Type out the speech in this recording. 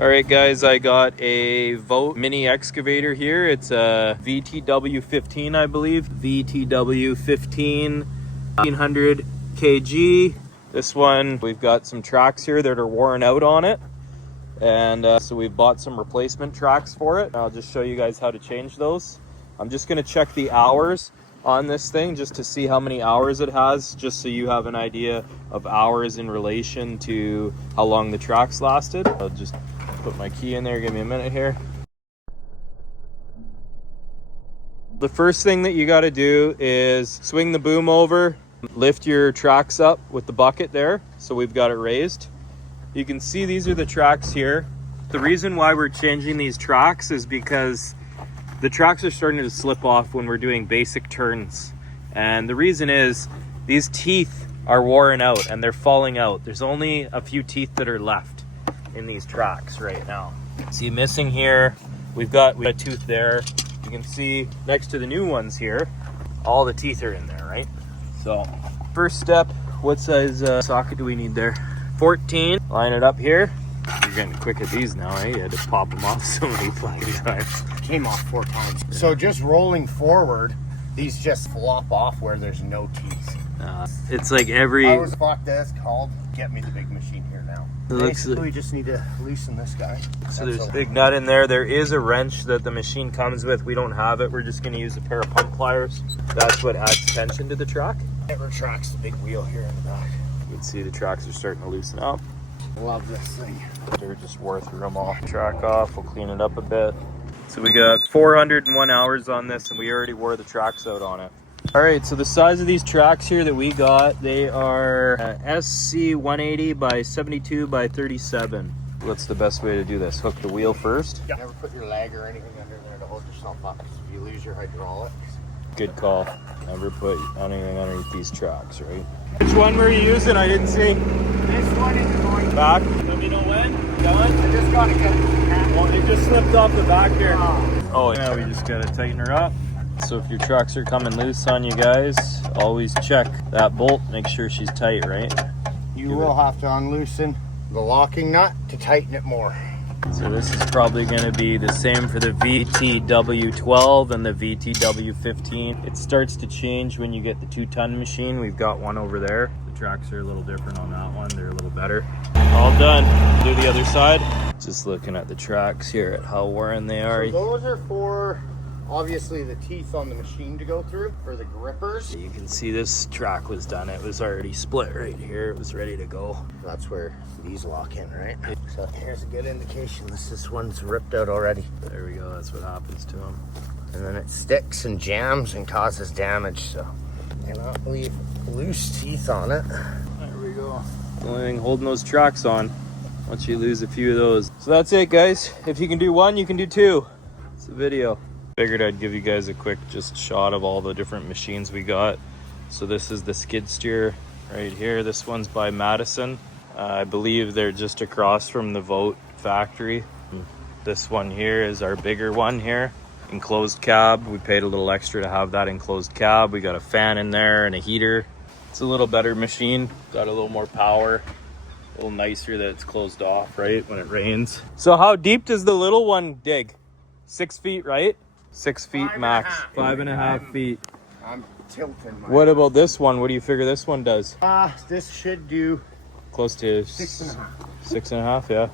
All right, guys, I got a Vote mini excavator here. It's a VTW 15, I believe. VTW 15, 1500 kg. This one, we've got some tracks here that are worn out on it. And so we've bought some replacement tracks for it. I'll just show you guys how to change those. I'm just gonna check the hours on this thing just to see how many hours it has, just so you have an idea of hours in relation to how long the tracks lasted. I'll just put my key in there, give me a minute here. The first thing that you got to do is swing the boom over, lift your tracks up with the bucket there, so we've got it raised. You can see these are the tracks here. The reason why we're changing these tracks is because the tracks are starting to slip off when we're doing basic turns. And the reason is these teeth are worn out and they're falling out. There's only a few teeth that are left in these tracks right now. See, missing here, we've got a tooth there. You can see next to the new ones here, all the teeth are in there, right? So first step, what size socket do we need there? 14. Line it up here. You're getting quick at these now, eh? You had to pop them off so many fucking times. Came off 4 times. Yeah. So just rolling forward, these just flop off where there's no teeth. It's like every... I was fuck this called. Get me the big machine here now. Basically, we just need to loosen this guy. So there's a big nut in there. There is a wrench that the machine comes with. We don't have it. We're just going to use a pair of pump pliers. That's what adds tension to the track. It retracts the big wheel here in the back. You can see the tracks are starting to loosen up. Love this thing. They're just wore through them all. Track off. We'll clean it up a bit. So we got 401 hours on this, and we already wore the tracks out on it. All right, so the size of these tracks here that we got, they are SC 180 by 72 by 37. What's the best way to do this? Hook the wheel first? Yeah. Never put your leg or anything under there to hold yourself up, because if you lose your hydraulics. Good call. Never put anything underneath these tracks, right? Which one were you using? I didn't see. This one is going back. Let me know when. Done? I just got to get it. Well, it just slipped off the back here. Oh, yeah, we just got to tighten her up. So if your tracks are coming loose on you guys, always check that bolt, make sure she's tight, right? You will have to unloosen the locking nut to tighten it more. So this is probably going to be the same for the VTW12 and the VTW15. It starts to change when you get the 2-ton machine. We've got one over there. The tracks are a little different on that one. They're a little better. All done. Do the other side. Just looking at the tracks here at how worn they are. So those are for... obviously the teeth on the machine to go through for the grippers. You can see this track was done. It was already split right here. It was ready to go. That's where these lock in, right? So here's a good indication. This one's ripped out already. There we go. That's what happens to them. And then it sticks and jams and causes damage. So cannot leave loose teeth on it. There we go. The only thing holding those tracks on once you lose a few of those. So that's it, guys. If you can do one, you can do two. It's the video. Figured I'd give you guys a quick just shot of all the different machines we got. So this is the skid steer right here. This one's by Madison. I believe they're just across from the Vote factory. This one here is our bigger one here. Enclosed cab. We paid a little extra to have that enclosed cab. We got a fan in there and a heater. It's a little better machine. Got a little more power. A little nicer that it's closed off, right, when it rains. So how deep does the little one dig? 6 feet, right? 6 feet max. 5.5 feet. I'm tilting. What about this one? What do you figure this one does? This should do close to 6.5. 6.5, yeah.